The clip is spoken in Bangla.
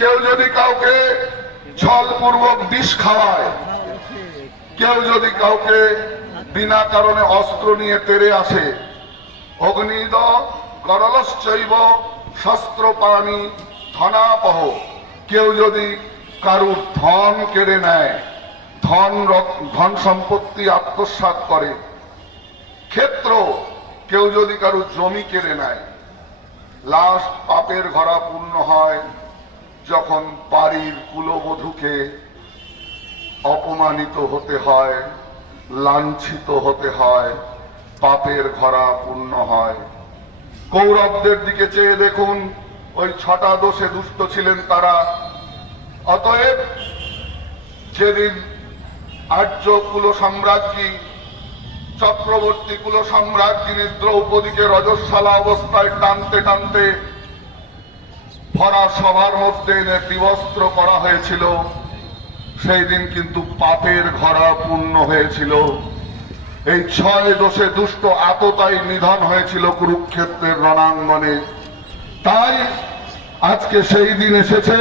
কেউ যদি কাউকে ছলপূর্বক বিষ খাওয়ায়, কেউ যদি কাউকে বিনা কারণে অস্ত্র নিয়ে তেড়ে আসে, অগ্নিদ গরলশ্চৈব শস্ত্রপাণি ধনাপহ, কেউ যদি কারুর ধন কেড়ে নেয়, ধন সম্পত্তি আত্মসাৎ করে, ক্ষেত্র কেউ যদি কারুর জমি কেড়ে নেয়, লাস্ট পাপের ঘরা পূর্ণ হয় যখন বাড়ির কুলবধূকে অপমানিত হতে হয়, লাঞ্ছিত হতে হয়, পাপের ঘরা পূর্ণ হয়। কৌরবদের দিকে চেয়ে দেখুন, ওই 6টা দোষে দুষ্ট ছিলেন তারা। অতএব যেদিন আর্য কুল সাম্রাজ্ঞী চক্রবর্তী কুল সাম্রাজ্ঞী দ্রৌপদীকে রজস্বালা অবস্থায় টানতে টানতে ভরা সভার মধ্যে এনে বিবস্ত্র করা হয়েছিল, সেই দিন কিন্তু পাপের ঘরা পূর্ণ হয়েছিল। এই 6 দোষে দুষ্ট আততায়ী নিধন হয়েছিল কুরুক্ষেত্রের রণাঙ্গনে। তাই আজকে সেই দিন এসেছে